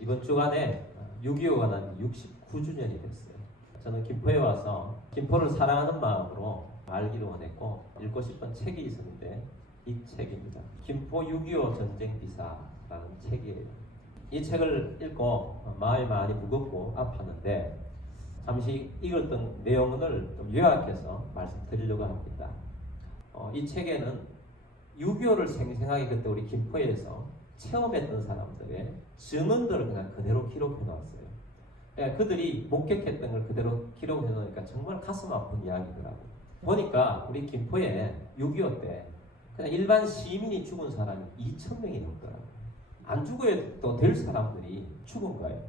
이번 주간에 6.25가 난 69주년이 됐어요. 저는 김포에 와서 김포를 사랑하는 마음으로 알기도 원했고 읽고 싶은 책이 있었는데 이 책입니다. 김포 6.25 전쟁 기사라는 책이에요. 이 책을 읽고 마음이 많이 무겁고 아팠는데 잠시 읽었던 내용을 좀 요약해서 말씀드리려고 합니다. 이 책에는 6.25를 생생하게 그때 우리 김포에서 체험했던 사람들의 증언들을 그냥 그대로 기록해 놓았어요. 그들이 목격했던 걸 그대로 기록해 놓으니까 정말 가슴 아픈 이야기더라고요. 보니까 우리 김포에 6.25 때 그냥 일반 시민이 죽은 사람이 2,000명이 넘더라고요. 안 죽어도 될 사람들이 죽은 거예요.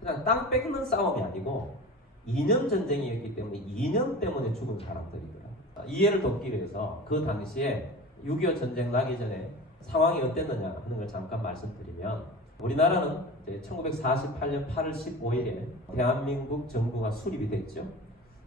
그냥 땅 뺏는 싸움이 아니고 이념 전쟁이었기 때문에 이념 때문에 죽은 사람들이더라고요. 이해를 돕기 위해서 그 당시에 6.25 전쟁 나기 전에 상황이 어땠느냐 하는 걸 잠깐 말씀드리면, 우리나라는 이제 1948년 8월 15일에 대한민국 정부가 수립이 됐죠.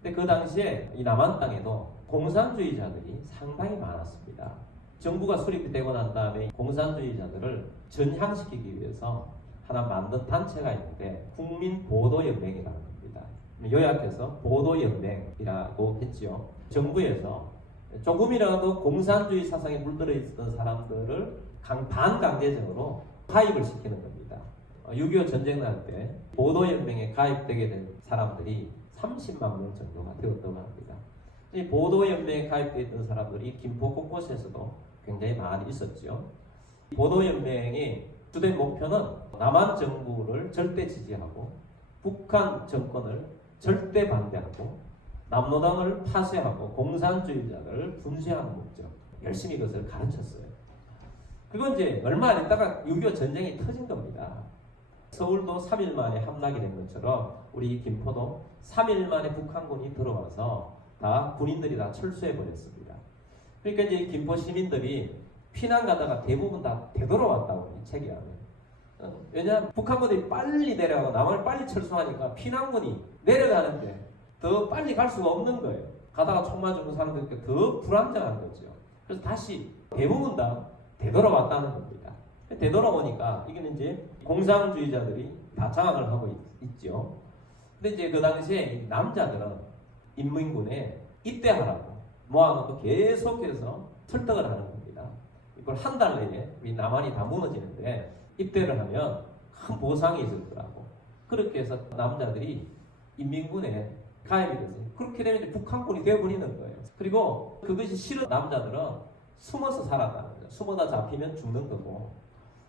근데 그 당시에 이 남한 땅에도 공산주의자들이 상당히 많았습니다. 정부가 수립이 되고 난 다음에 공산주의자들을 전향시키기 위해서 하나 만든 단체가 있는데 국민보도연맹이라는 겁니다. 요약해서 보도연맹이라고 했지요. 정부에서 조금이라도 공산주의 사상에 물들어 있었던 사람들을 반강제적으로 가입을 시키는 겁니다. 6.25 전쟁 날 때 보도연맹에 가입되게 된 사람들이 30만 명 정도가 되었다고 합니다. 이 보도연맹에 가입되어 있던 사람들이 김포 곳곳에서도 굉장히 많이 있었죠. 보도연맹의 주된 목표는 남한 정부를 절대 지지하고 북한 정권을 절대 반대하고 남로당을 파쇄하고 공산주의자를 분쇄하는 목적, 열심히 그것을 가르쳤어요. 그리고 이제 얼마 안 있다가 6.25 전쟁이 터진 겁니다. 서울도 3일 만에 함락이 된 것처럼 우리 김포도 3일 만에 북한군이 들어와서 다 군인들이 다 철수해 버렸습니다. 그러니까 이제 김포 시민들이 피난 가다가 대부분 다 되돌아왔다고 이 책이 하면. 왜냐하면 북한군이 빨리 내려가고 남한을 빨리 철수하니까 피난군이 내려가는데 더 빨리 갈 수가 없는 거예요. 가다가 총 맞으면 사람들이 더 불안정한 거죠. 그래서 다시 대부분 다 되돌아왔다는 겁니다. 되돌아오니까 이게 이제 공산주의자들이 다 장악을 하고 있죠. 근데 이제 그 당시에 남자들은 인민군에 입대하라고 모아놓고 계속해서 설득을 하는 겁니다. 이걸 한 달 내에 우리 남한이 다 무너지는데 입대를 하면 큰 보상이 있을 거라고. 그렇게 해서 남자들이 인민군에 가입이 됐어요. 그렇게 되면 이제 북한군이 되어버리는 거예요. 그리고 그것이 싫은 남자들은 숨어서 살았다는 거죠. 숨어다 잡히면 죽는 거고.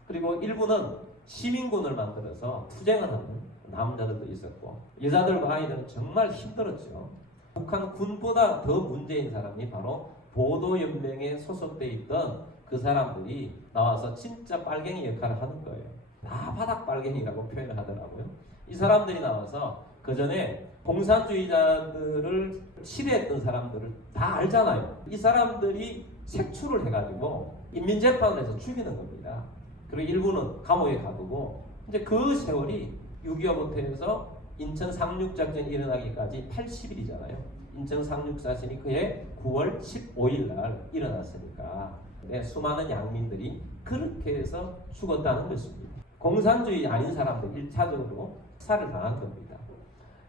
그리고 일부는 시민군을 만들어서 투쟁을 하는 남자들도 있었고, 여자들과 아이들은 정말 힘들었죠. 북한 군보다 더 문제인 사람이 바로 보도연맹에 소속되어 있던 그 사람들이 나와서 진짜 빨갱이 역할을 하는 거예요. 다 바닥 빨갱이라고 표현을 하더라고요. 이 사람들이 나와서 그 전에 공산주의자들을 싫어했던 사람들을 다 알잖아요. 이 사람들이 색출을 해가지고 인민재판을 해서 죽이는 겁니다. 그리고 일부는 감옥에 가두고, 이제 그 세월이 6.25부터 해서 인천 상륙작전이 일어나기까지 80일이잖아요. 인천 상륙사건이 그해 9월 15일 날 일어났으니까 수많은 양민들이 그렇게 해서 죽었다는 것입니다. 공산주의 아닌 사람들 1차적으로 사를 당한 겁니다.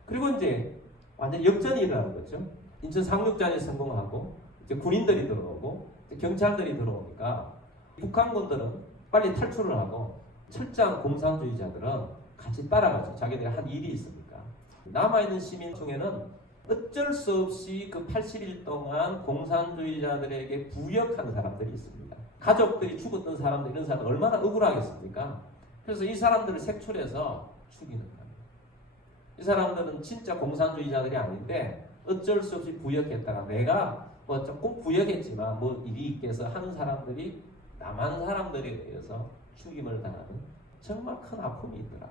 그리고 이제 완전 역전이 일어나는 거죠. 인천 상륙전이 성공하고 이제 군인들이 들어오고 이제 경찰들이 들어오니까 북한군들은 빨리 탈출을 하고 철저한 공산주의자들은 같이 따라가죠. 자기들이 한 일이 있으니까. 남아있는 시민 중에는 어쩔 수 없이 그 80일 동안 공산주의자들에게 부역한 사람들이 있습니다. 가족들이 죽었던 사람들, 이런 사람들 얼마나 억울하겠습니까? 그래서 이 사람들을 색출해서 죽이는 거예요. 이 사람들은 진짜 공산주의자들이 아닌데 어쩔 수 없이 부역했다가, 내가 뭐 조금 부역했지만 뭐 일이 있겠어 하는 사람들이 남한 사람들에 의해서 죽임을 당하는 정말 큰 아픔이 있더라.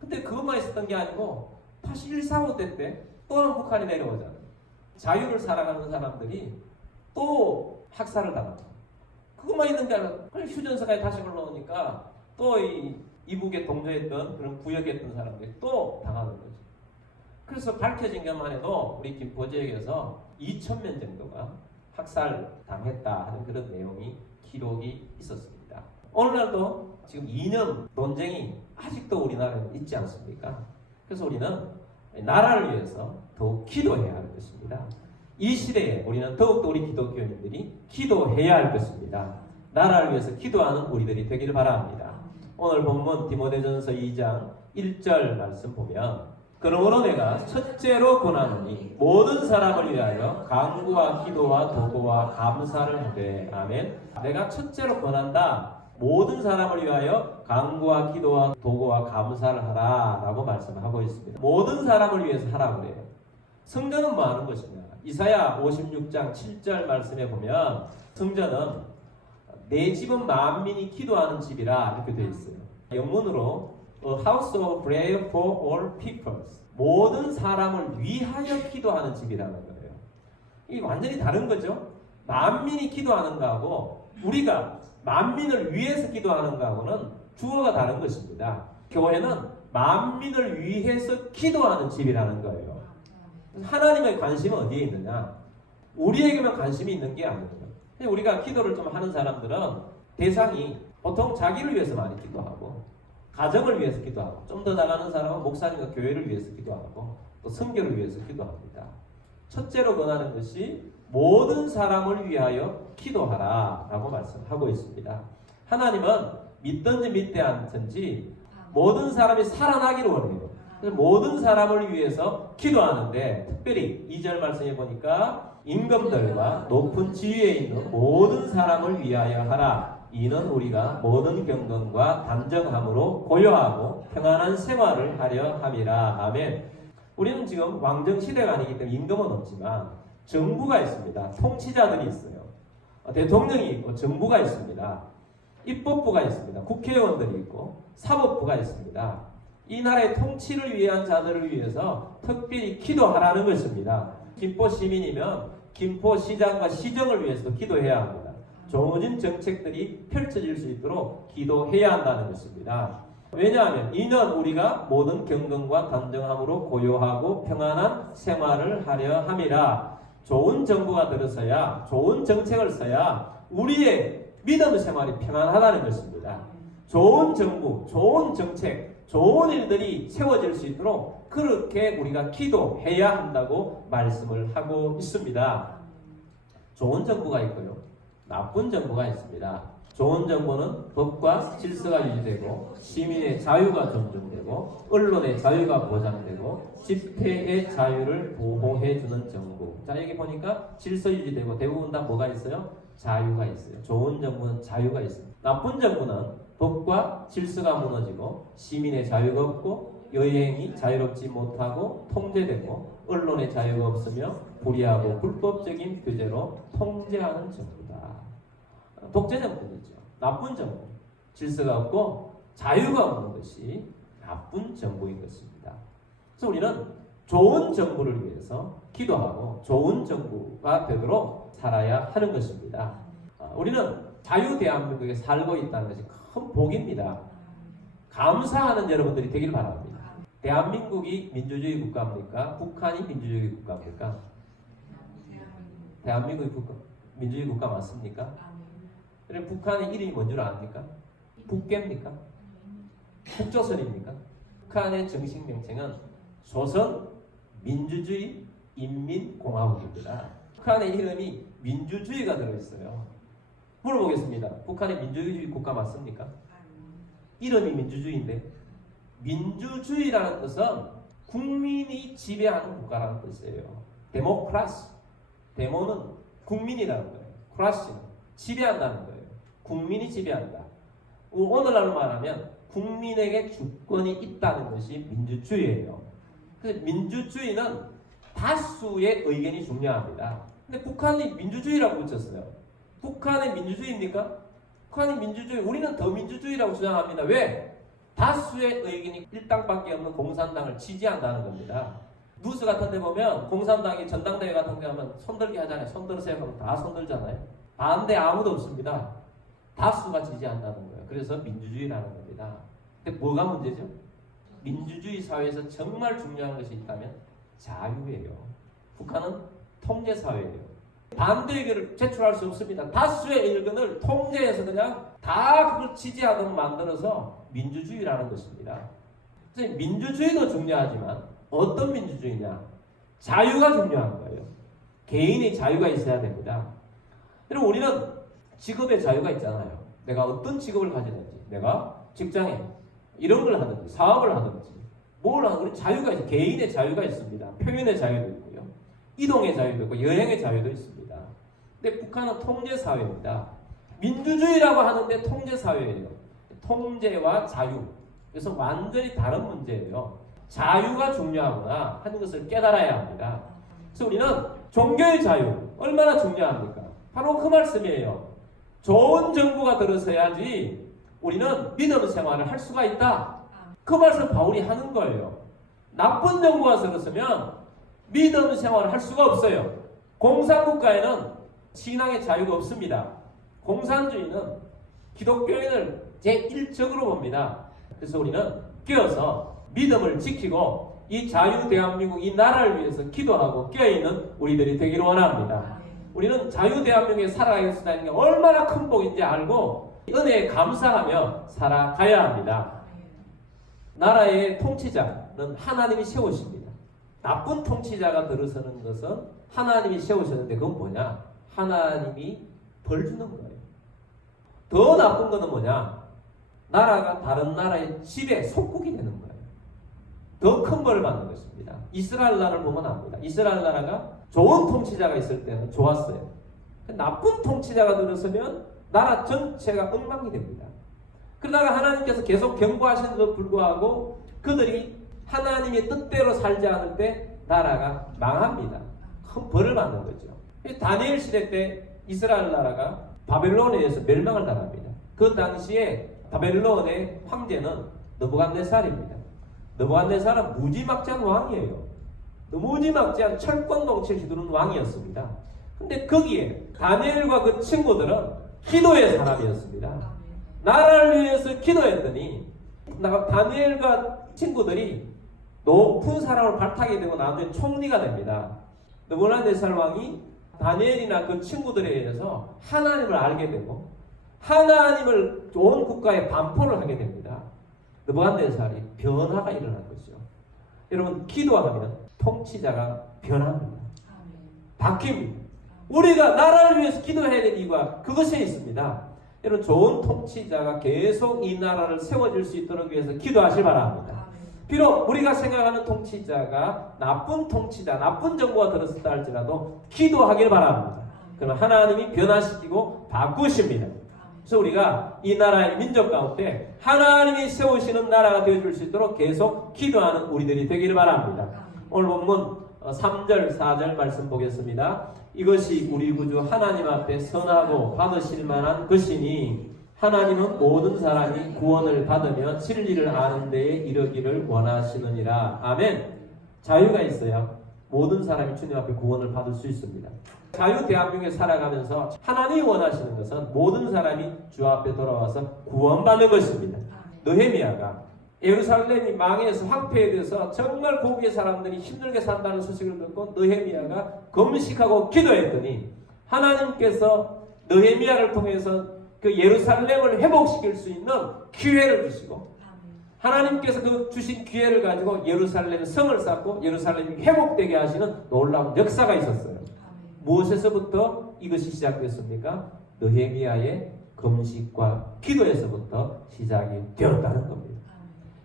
근데 그것만 있었던 게 아니고 다시 1.45대 때 또 한 북한이 내려오잖아요. 자유를 살아가는 사람들이 또 학살을 당하고, 그것만 있는 게 아니라 휴전선까지 다시 올라오니까 또 이북에 동조했던 그런 부역했던 사람들이 또 당하는 거죠. 그래서 밝혀진 것만 해도 우리 김포 지역에서 2,000명 정도가 학살 당했다 하는 그런 내용이 기록이 있었습니다. 오늘날도 지금 이념 논쟁이 아직도 우리나라에 있지 않습니까? 그래서 우리는 나라를 위해서 더욱 기도해야 할 것입니다. 이 시대에 우리는 더욱더 우리 기독교인들이 기도해야 할 것입니다. 나라를 위해서 기도하는 우리들이 되기를 바랍니다. 오늘 본문 디모데전서 2장 1절 말씀 보면 그러므로 내가 첫째로 권하노니 모든 사람을 위하여 간구와 기도와 도구와 감사를 하되 아멘. 내가 첫째로 권한다. 모든 사람을 위하여 간구와 기도와 도구와 감사를 하라 라고 말씀하고 있습니다. 모든 사람을 위해서 하라고 그래요. 성전은 뭐 하는 것이냐? 이사야 56장 7절 말씀에 보면 성전은 내 집은 만민이 기도하는 집이라 이렇게 되어 있어요. 영문으로 A house of prayer for all peoples. 모든 사람을 위하여 기도하는 집이라는 거예요. 이게 완전히 다른 거죠. 만민이 기도하는 거하고 우리가 만민을 위해서 기도하는 거하고는 주어가 다른 것입니다. 교회는 만민을 위해서 기도하는 집이라는 거예요. 하나님의 관심은 어디에 있느냐? 우리에게만 관심이 있는 게 아니에요. 우리가 기도를 좀 하는 사람들은 대상이 보통 자기를 위해서 많이 기도하고 가정을 위해서 기도하고 좀 더 나가는 사람은 목사님과 교회를 위해서 기도하고 또 선교를 위해서 기도합니다. 첫째로 권하는 것이 모든 사람을 위하여 기도하라 라고 말씀하고 있습니다. 하나님은 믿든지 믿지 않든지 모든 사람이 살아나기를 원해요. 모든 사람을 위해서 기도하는데 특별히 2절 말씀해 보니까 임금들과 높은 지위에 있는 모든 사람을 위하여 하라. 이는 우리가 모든 경건과 단정함으로 고요하고 평안한 생활을 하려 함이라. 아멘. 우리는 지금 왕정 시대가 아니기 때문에 임금은 없지만 정부가 있습니다. 통치자들이 있어요. 대통령이 있고 정부가 있습니다. 입법부가 있습니다. 국회의원들이 있고 사법부가 있습니다. 이 나라의 통치를 위한 자들을 위해서 특별히 기도하라는 것입니다. 김포 시민이면 김포 시장과 시정을 위해서도 기도해야 합니다. 좋은 정책들이 펼쳐질 수 있도록 기도해야 한다는 것입니다. 왜냐하면 이는 우리가 모든 경건과 단정함으로 고요하고 평안한 생활을 하려 함이라. 좋은 정부가 들어서야 좋은 정책을 써야 우리의 믿음 생활이 평안하다는 것입니다. 좋은 정부, 좋은 정책, 좋은 일들이 세워질 수 있도록 그렇게 우리가 기도해야 한다고 말씀을 하고 있습니다. 좋은 정부가 있고요. 나쁜 정부가 있습니다. 좋은 정부는 법과 질서가 유지되고 시민의 자유가 존중되고 언론의 자유가 보장되고 집회의 자유를 보호해주는 정부. 자, 여기 보니까 질서 유지되고 대부분 다 뭐가 있어요? 자유가 있어요. 좋은 정부는 자유가 있습니다. 나쁜 정부는 법과 질서가 무너지고 시민의 자유가 없고 여행이 자유롭지 못하고 통제되고 언론의 자유가 없으며 불의하고 불법적인 규제로 통제하는 정부다. 독재 정부겠죠. 나쁜 정부. 질서가 없고 자유가 없는 것이 나쁜 정부인 것입니다. 그래서 우리는 좋은 정부를 위해서 기도하고 좋은 정부가 되도록 살아야 하는 것입니다. 우리는 자유 대한민국에 살고 있다는 것이 큰 복입니다. 감사하는 여러분들이 되길 바랍니다. 대한민국이 민주주의 국가입니까? 북한이 민주주의 국가입니까? 대한민국이 민주주의 국가 맞습니까? 그럼 북한의 이름이 뭔 줄 압니까? 북계입니까? 북조선입니까? 북한의 정식 명칭은 조선 민주주의 인민공화국입니다. 북한의 이름이 민주주의가 들어있어요. 물어보겠습니다. 북한의 민주주의 국가 맞습니까? 이름이 민주주의인데 민주주의라는 뜻은 국민이 지배하는 국가라는 뜻이에요. 데모크라시. 데모는 국민이라는 거예요. 크라시는 지배한다는 거예요. 국민이 지배한다. 오늘날로 말하면 국민에게 주권이 있다는 것이 민주주의예요. 그래서 민주주의는 다수의 의견이 중요합니다. 근데 북한이 민주주의라고 붙였어요. 북한의 민주주의입니까? 북한이 민주주의, 우리는 더 민주주의라고 주장합니다. 왜? 다수의 의견이 일당밖에 없는 공산당을 지지한다는 겁니다. 뉴스 같은 데 보면 공산당이 전당대회 같은 데 하면 손들기 하잖아요. 손들으세요 하면 다 손들잖아요. 반대 아무도 없습니다. 다수가 지지한다는 거예요. 그래서 민주주의라는 겁니다. 근데 뭐가 문제죠? 민주주의 사회에서 정말 중요한 것이 있다면 자유예요. 북한은 통제 사회예요. 반대 의견을 제출할 수 없습니다. 다수의 의견을 통제해서 그냥 다 그걸 지지하도록 만들어서 민주주의라는 것입니다. 그래서 민주주의도 중요하지만 어떤 민주주의냐? 자유가 중요한 거예요. 개인의 자유가 있어야 됩니다. 여러분 우리는 직업의 자유가 있잖아요. 내가 어떤 직업을 가지든지, 내가 직장에 이런 걸 하든지, 사업을 하든지, 뭘 하든 우리 자유가 있어요. 개인의 자유가 있습니다. 표현의 자유도 있고요. 이동의 자유도 있고 여행의 자유도 있습니다. 근데 북한은 통제사회입니다. 민주주의라고 하는데 통제사회예요. 통제와 자유. 그래서 완전히 다른 문제예요. 자유가 중요하구나 하는 것을 깨달아야 합니다. 그래서 우리는 종교의 자유 얼마나 중요합니까? 바로 그 말씀이에요. 좋은 정부가 들어서야지 우리는 믿음 생활을 할 수가 있다. 그 말씀 바울이 하는 거예요. 나쁜 정부가 들어서면 믿음 생활을 할 수가 없어요. 공산국가에는 신앙의 자유가 없습니다. 공산주의는 기독교인을 제1적으로 봅니다. 그래서 우리는 깨어서 믿음을 지키고 이 자유 대한민국 이 나라를 위해서 기도하고 깨어있는 우리들이 되기를 원합니다. 우리는 자유 대한민국에 살아가겠다는 게 얼마나 큰 복인지 알고 은혜에 감사하며 살아가야 합니다. 나라의 통치자는 하나님이 세우십니다. 나쁜 통치자가 들어서는 것은 하나님이 세우셨는데 그건 뭐냐? 하나님이 벌 주는 거예요. 더 나쁜 것은 뭐냐? 나라가 다른 나라의 집에 속국이 되는 거예요. 더 큰 벌을 받는 것입니다. 이스라엘 나라를 보면 압니다. 이스라엘 나라가 좋은 통치자가 있을 때는 좋았어요. 나쁜 통치자가 들어서면 나라 전체가 엉망이 됩니다. 그러다가 하나님께서 계속 경고하시는데도 불구하고 그들이 하나님의 뜻대로 살지 않을 때 나라가 망합니다. 큰 벌을 받는 거죠. 다니엘 시대 때 이스라엘 나라가 바벨론에 의해서 멸망을 당합니다. 그 당시에 바벨론의 황제는 느부갓네살입니다. 느부갓네살은 무지막지한 왕이에요. 무지막지한 철권 정치를 휘두른 왕이었습니다. 근데 거기에 다니엘과 그 친구들은 기도의 사람이었습니다. 나라를 위해서 기도했더니 다니엘과 친구들이 높은 사람을 발탁하게 되고 나중에 총리가 됩니다. 느부갓네살 왕이 다니엘이나 그 친구들에 의해서 하나님을 알게 되고 하나님을 온 국가에 반포를 하게 됩니다. 느부갓네살이 변화가 일어난 거죠. 여러분 기도하면 통치자가 변합니다. 바뀝니다. 우리가 나라를 위해서 기도해야 될 이유가 그것에 있습니다. 여러분 좋은 통치자가 계속 이 나라를 세워질 수 있도록 위해서 기도하실 바랍니다. 비록 우리가 생각하는 통치자가 나쁜 통치자, 나쁜 정부가 들었다 할지라도 기도하길 바랍니다. 그러면 하나님이 변화시키고 바꾸십니다. 그래서 우리가 이 나라의 민족 가운데 하나님이 세우시는 나라가 되어줄 수 있도록 계속 기도하는 우리들이 되기를 바랍니다. 오늘 본문 3절, 4절 말씀 보겠습니다. 이것이 우리 구주 하나님 앞에 선하고 받으실 만한 것이니 하나님은 모든 사람이 구원을 받으며 진리를 아는 데에 이르기를 원하시느니라. 아멘. 자유가 있어야 모든 사람이 주님 앞에 구원을 받을 수 있습니다. 자유 대한민국에 살아가면서 하나님이 원하시는 것은 모든 사람이 주 앞에 돌아와서 구원받는 것입니다. 느헤미야가 예루살렘이 망해서 황폐해져서 정말 거기에 사람들이 힘들게 산다는 소식을 듣고 느헤미야가 금식하고 기도했더니 하나님께서 느헤미야를 통해서 그 예루살렘을 회복시킬 수 있는 기회를 주시고 하나님께서 그 주신 기회를 가지고 예루살렘 성을 쌓고 예루살렘이 회복되게 하시는 놀라운 역사가 있었어요. 무엇에서부터 이것이 시작됐습니까? 느헤미야의 금식과 기도에서부터 시작이 되었다는 겁니다.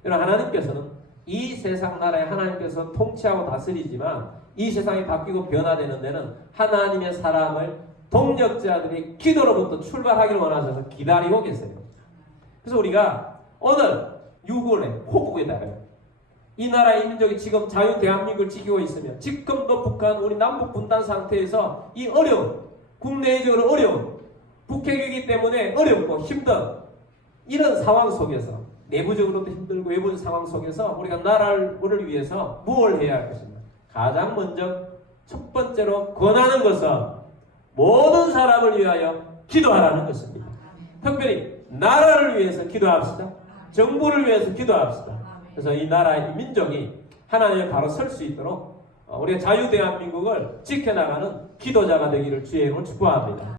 여러분 하나님께서는 이 세상 나라에 하나님께서 통치하고 다스리지만 이 세상이 바뀌고 변화되는 데는 하나님의 사람을 동력자들이 기도로부터 출발하기를 원하셔서 기다리고 계세요. 그래서 우리가 오늘 6월에 호국에다가요. 이 나라의 민족이 지금 자유 대한민국을 지키고 있으며 지금도 북한 우리 남북 분단 상태에서 이 어려운 국내적으로 어려운 북핵이기 때문에 어렵고 힘든 이런 상황 속에서 내부적으로도 힘들고 외부 상황 속에서 우리가 나라를 위해서 무엇을 해야 할 것인가? 가장 먼저 첫 번째로 권하는 것은 모든 사람을 위하여 기도하라는 것입니다. 특별히 나라를 위해서 기도합시다. 정부를 위해서 기도합시다. 그래서 이 나라의 민족이 하나님의 바로 설 수 있도록 우리가 자유 대한민국을 지켜나가는 기도자가 되기를 주의 이름으로 축복합니다.